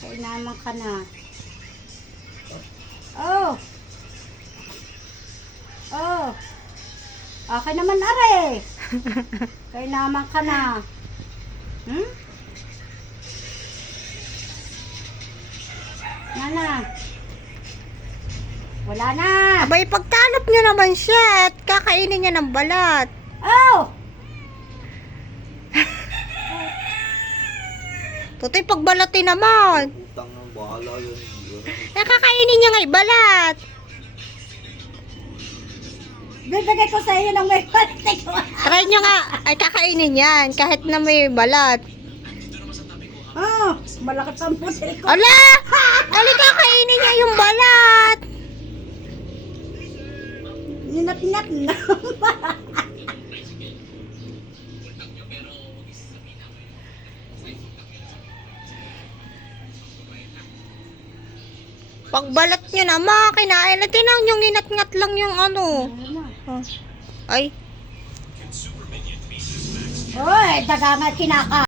Kaya naman ka na. Oh. Oh. Okay naman, are. Kaya naman ka na. Nana. Wala na. Abay, pagtanap nyo naman siya at kakainin niya ng balat. Oh. Tutoy, pagbalatin naman. Utang ng bahala yun. Kakainin niya nga balat. Bibigay ko sa iyo ng may patik. Try nyo nga. Ay, kakainin yan kahit na may balat. Oh, malaki pang putil ko. Ala! Ali, kakainin niya yung balat. Ninat-nat na. Pagbalat nyo naman, kinain na tinang yung ninat-ngat lang yung ano. Oh. Ay. Oy, daga nga kinaka.